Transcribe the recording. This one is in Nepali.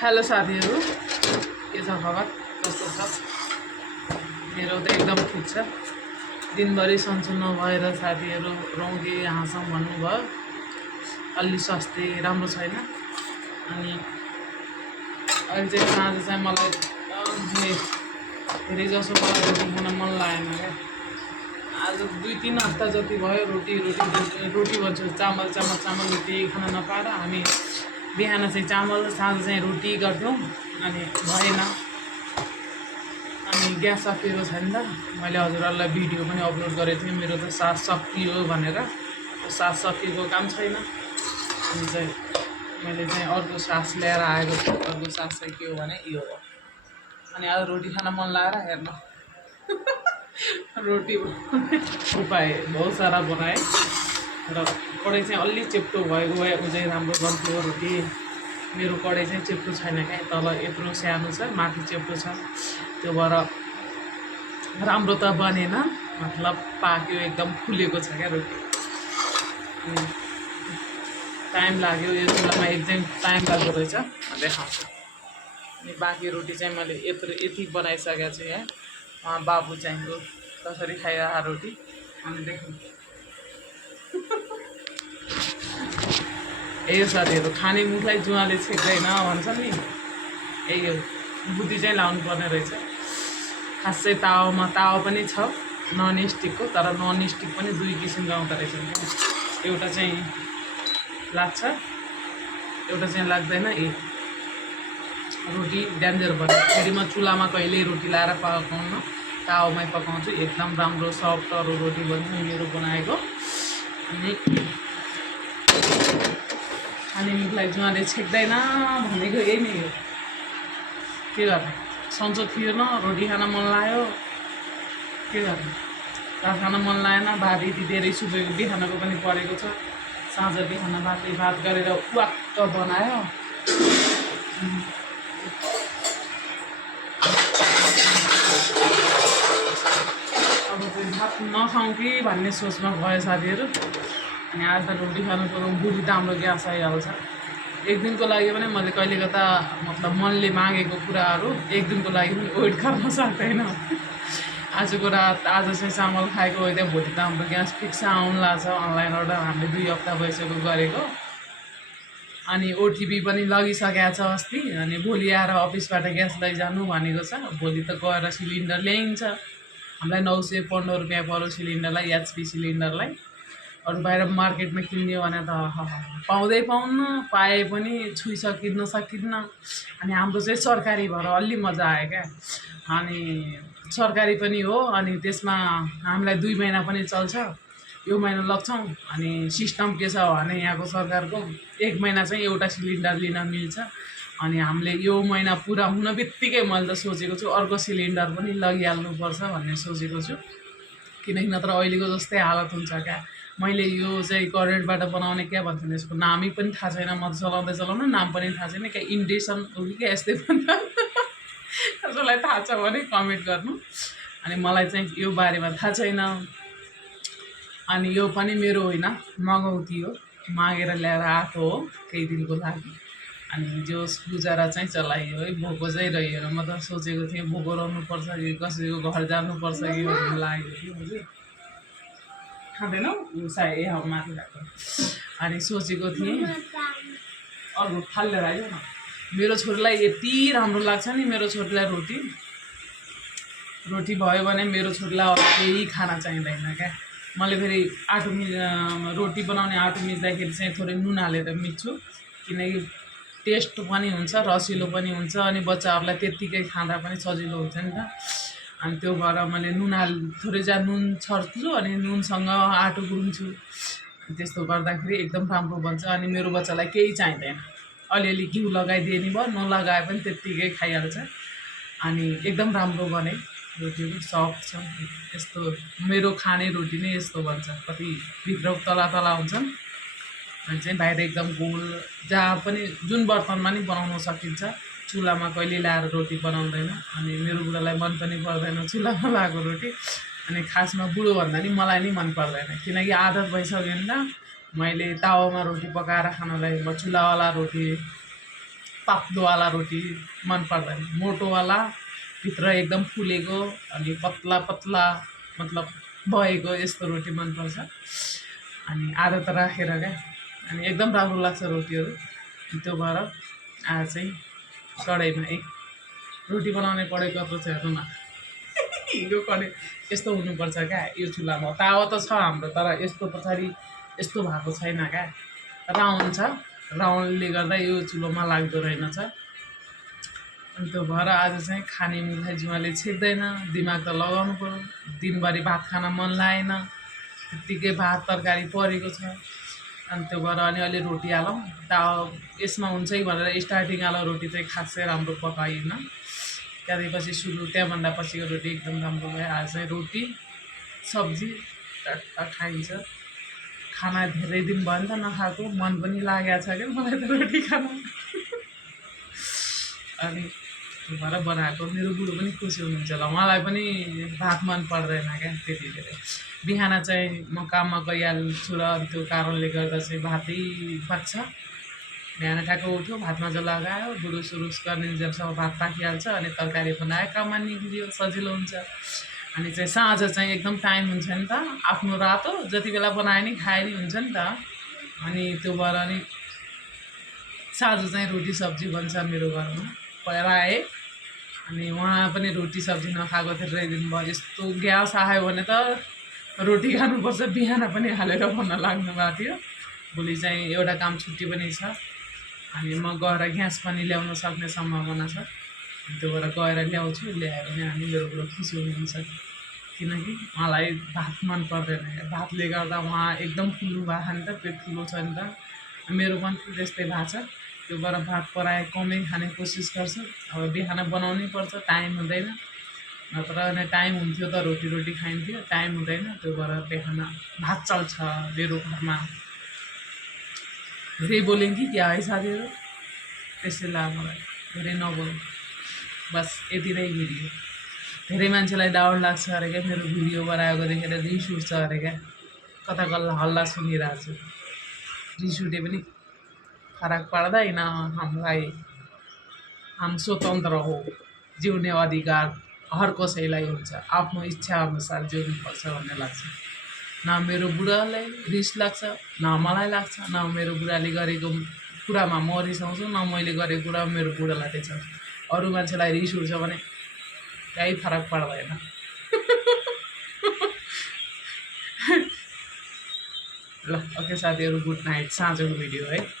हेलो साथीहरू, के छ खबर? कस्तो छ? मेरो त एकदम ठिक छ। दिनभरि सन्चो नभएर साथीहरू रौँदी हाँसौँ भन्नुभयो। अलि स्वास्थ्य राम्रो छैन। अनि अहिले चाहिँ साँझ चाहिँ मलाई धेरै जसो मलाई रोटी खान मन लागेन क्या। आज 2-3 हप्ता जति भयो रोटी भन्छु, चामल रोटी खान नपाएर हामी बिहान चाहिँ चामल, साँझ चाहिँ रोटी गर्थ्यौँ। अनि भएन, अनि ग्यास सकिएको छैन त। मैले हजुरहरूलाई भिडियो पनि अपलोड गरेको थिएँ, मेरो त सास सकियो भनेर। सास सकिएको काम छैन। अनि चाहिँ मैले चाहिँ अर्को सास ल्याएर आएको छु। अर्को सास चाहिँ के हो भने यो हो। अनि आज रोटी खान मन लागेर हेर्नु रोटी उपाय बहुत सारा बनाएँ र कडाई चाहिँ अलि चेप्टो भएको भए चाहिँ राम्रो गन्थ्यो रोटी। मेरो कडाई चाहिँ चेप्टो छैन क्या, तल यत्रो सानो छ, माथि चेप्टो छ। त्यो भएर राम्रो त बनेन, मतलब पाक्यो, एकदम फुलेको छ क्या रोटी। टाइम लाग्यो, यो चुलामा एकदम टाइम लाग्दो रहेछ, देखाउँछु। अनि बाँकी रोटी चाहिँ मैले यति बनाइसकेको छु यहाँ। बाबु चाहिँ कसरी खाइरहेको रोटी अनि देख्नु। यो साथीहरू, खाने मुखलाई जुवाले छेक्दैन भन्छन् नि, यही हो। बुद्धि चाहिँ लाउनु पर्ने रहेछ। खास चाहिँ तावा पनि छ नन स्टिकको, तर नन स्टिक पनि 2 किसिमको आउँदो रहेछ। एउटा चाहिँ लाग्छ, एउटा चाहिँ लाग्दैन। रोटी डेन्जर भयो। फेरि म चुलामा कहिल्यै रोटी लाएर पकाउन, तावामै पकाउँछु। एकदम राम्रो सफ्ट रोटी बन्छ मेरो बनाएको। अनि खाने मुखलाई जुवाले छेक्दैन भनेको यही नै हो। के गर्ने, सन्चो थियो न, रोटी खान मन लाग्यो, के गर्ने। भात खान मन लागेन, भात यति धेरै सुबेको बिहानको पनि परेको छ। साँझ बिहान भात गरेर वाक्क बनायो। अब चाहिँ भात नखाउँ कि भन्ने सोचमा भयो साथीहरू। अनि आज त रोटी खानु पर्यो, बुढी त हाम्रो ग्यास आइहाल्छ। एक दिनको लागि पनि मैले कहिले कता मतलब मनले मागेको कुराहरू एक दिनको लागि पनि वेट गर्न सक्दैन। आजको रात आज चाहिँ चामल खाएको होइन, भोलि त हाम्रो ग्यास फिक्स आउनु लाग्छ। अनलाइन अर्डर हामीले 2 हप्ता भइसक्यो गरेको। अनि ओटिपी पनि लगिसकेको छ अस्ति। अनि भोलि आएर अफिसबाट ग्यास लैजानु भनेको छ। भोलि त गएर सिलिन्डर ल्याइन्छ। हामीलाई 915 रुपियाँ पर्यो सिलिन्डरलाई, एचपी सिलिन्डरलाई। अरू बाहिर मार्केटमा किन्यो भने त पाउँदै पाउन्न, पाए पनि सकिन्न। अनि हाम्रो चाहिँ सरकारी भएर अलि मजा आयो क्या। अनि सरकारी पनि हो, अनि त्यसमा हामीलाई 2 महिना पनि चल्छ। यो महिना लग्छौँ। अनि सिस्टम के छ भने यहाँको सरकारको 1 महिना चाहिँ एउटा सिलिन्डर लिन मिल्छ। अनि हामीले यो महिना पुरा हुन बित्तिकै मैले त सोचेको छु अर्को सिलिन्डर पनि लगिहाल्नुपर्छ भन्ने सोचेको छु। किनकि नत्र अहिलेको जस्तै हालत हुन्छ क्या। मैले यो चाहिँ करेन्टबाट बनाउने क्या भन्छन्, यसको नामै पनि थाहा छैन। म चलाउँदै नाम पनि थाहा छैन क्या, इन्डेसन हो कि क्या यस्तै भन्छ। कसैलाई थाहा छ भने कमेन्ट गर्नु। अनि मलाई चाहिँ यो बारेमा थाहा छैन। अनि यो पनि मेरो होइन, मगौती हो, मागेर ल्याएर आएको हो केही दिनको लागि। अनि जो गुजारा चाहिँ चलाइयो है, भोको चाहिँ रह्यो। म त सोचेको थिएँ भोको रहनुपर्छ कि कसैको घर जानुपर्छ कि भन्नु लागेको थियो मुझे। खाँदैनौ सायद यहाँ माथि भएको। अनि सोचेको थिएँ अर्को फालेर आयो न। मेरो छोरीलाई यति राम्रो लाग्छ नि, मेरो छोरीलाई रोटी भयो भने मेरो छोरीलाई अरू केही खाना चाहिँदैन क्या। मैले फेरि रोटी बनाउने आँटो मिच्दाखेरि चाहिँ थोरै नुन हालेर मिच्छु, किनकि टेस्ट पनि हुन्छ, रसिलो पनि हुन्छ। अनि बच्चाहरूलाई त्यत्तिकै खाँदा पनि सजिलो हुन्छ नि त। अनि त्यो भएर मैले थोरै नुन छर्छु, अनि नुनसँग आँटो गुन्छु। त्यस्तो गर्दाखेरि एकदम राम्रो बन्छ। अनि मेरो बच्चालाई केही चाहिँदैन, अलिअलि घिउ लगाइदिए नि भयो, नलगाए पनि त्यत्तिकै खाइहाल्छ। अनि एकदम राम्रो बने रोटी, सफ्ट छ। यस्तो मेरो खाने रोटी नै यस्तो बन्छ। कति भित्र तला हुन्छन्, अनि चाहिँ बाहिर एकदम गोल। जहाँ पनि जुन बर्तनमा नि बनाउन सकिन्छ। चुलामा कहिले ल्याएर रोटी बनाउँदैन। अनि मेरो बुढालाई मन पनि पर्दैन चुलामा लगाएको रोटी। अनि खासमा बुढो भन्दा नि मलाई नि मन पर्दैन, किनकि आदत भइसक्यो नि त। मैले तावामा रोटी पकाएर खानलाई चुलावाला रोटी पातलोवाला रोटी मन पर्दैन, मोटोवाला भित्र एकदम फुलेको अनि पतला पतला मतलब भएको यस्तो रोटी मनपर्छ। अनि आदत राखेर क्या, अनि एकदम राम्रो लाग्छ रोटीहरू। त्यो भएर आज चाहिँ कडाईमा रोटी बनाउने कडाई कत्रो छ हेर्नु न। यो कडाई यस्तो हुनुपर्छ क्या यो चुल्हामा। तावा त छ हाम्रो, तर यस्तो पछाडि यस्तो भएको छैन क्या, राउन्ड छ। राउन्डले गर्दा यो चुलोमा लाग्दो रहेनछ। अनि त्यो भएर आज चाहिँ खाने मिठाई जुवाले छेक्दैन, दिमाग त लगाउनु पऱ्यो। दिनभरि भात खान मन लागेन, त्यत्तिकै भात तरकारी परेको छ। अनि त्यो भएर अनि अहिले रोटी हालौँ यसमा हुन्छ कि भनेर स्टार्टिङ हाल रोटी चाहिँ खासै राम्रो पकाइन, त्यहाँदेखि सुरु त्यहाँभन्दा पछिको रोटी एकदम राम्रो भयो। आज चाहिँ रोटी सब्जी टट्ट खाइन्छ। खाना धेरै दिन भयो नि त नखाएको, मन पनि लागेको छ क्या मलाई त रोटी खान। अनि त्यो भएर बनाएको। मेरो बुढो पनि खुसी हुनुहुन्छ होला, उहाँलाई पनि भात मन पर्दैन क्या त्यति धेरै। बिहान चाहिँ म काममा गइहाल्छु र त्यो कारणले गर्दा चाहिँ भातै पाक्छ। बिहान ठ्याक्क उठ्यो, भात माजा लगायो, बुरुस सुरुस गर्ने जेलसम्म भात पाकिहाल्छ। अनि तरकारी बनायो, काममा निक्लियो, सजिलो हुन्छ। अनि चाहिँ साँझ चाहिँ एकदम टाइम हुन्छ नि त, आफ्नो रातो जति बेला बनायो नि खाए नि हुन्छ नि त। अनि त्यो भएर अनि साँझ चाहिँ रोटी सब्जी बन्छ मेरो घरमा। पहिला आएँ अनि उहाँ पनि रोटी सब्जी नखाएको धेरै दिन भयो। यस्तो ग्यास आयो भने त रोटी खानुपर्छ बिहान पनि हालेर भन्न लाग्नु भएको थियो। भोलि चाहिँ एउटा काम छुट्टी पनि छ, अनि म गएर ग्यास पनि ल्याउन सक्ने सम्भावना छ। त्यो भएर गएर ल्याउँछु, ल्याएर पनि हामी मेरो बुढो खुसी हुनुहुन्छ, किनकि उहाँलाई भात मन पर्दैन। भातले गर्दा उहाँ एकदम ठुलो भएको नि त, पेट ठुलो छ नि त। मेरो पनि त्यस्तै भएको छ। त्यो भएर भात पराए कमै खाने कोसिस गर्छु। अब बिहान बनाउनै पर्छ, टाइम हुँदैन, नत्र नै टाइम हुन्थ्यो त रोटी खाइन्थ्यो, टाइम हुँदैन। त्यो भएर बिहान भात चल्छ मेरो घरमा। धेरै बोलेँ कि क्या है साथीहरू, त्यसैले मलाई धेरै नबोल्नु, बस यति नै भिडियो। धेरै मान्छेलाई डाउट लाग्छ अरे क्या मेरो भिडियो बनाएको देखेर, रिस उठ्छ अरे क्या। कता कल्ला हल्ला सुनिरहेको छु, रिस उठे पनि फरक पर्दैन हामीलाई। हम स्वतन्त्र हो, जिउने अधिकार हर कसैलाई हुन्छ, आफ्नो इच्छा अनुसार जिउनुपर्छ भन्ने लाग्छ। न मेरो बुढालाई रिस लाग्छ, न मलाई लाग्छ, न मेरो बुढाले गरेको कुरामा म रिसाउँछु, न मैले गरेको कुरामा मेरो बुढालाई रिसाउँछु। अरू मान्छेलाई रिस उठ्छ भने केही फरक पर्दैन। ल ओके साथीहरू, गुड नाइट। साँझको भिडियो है।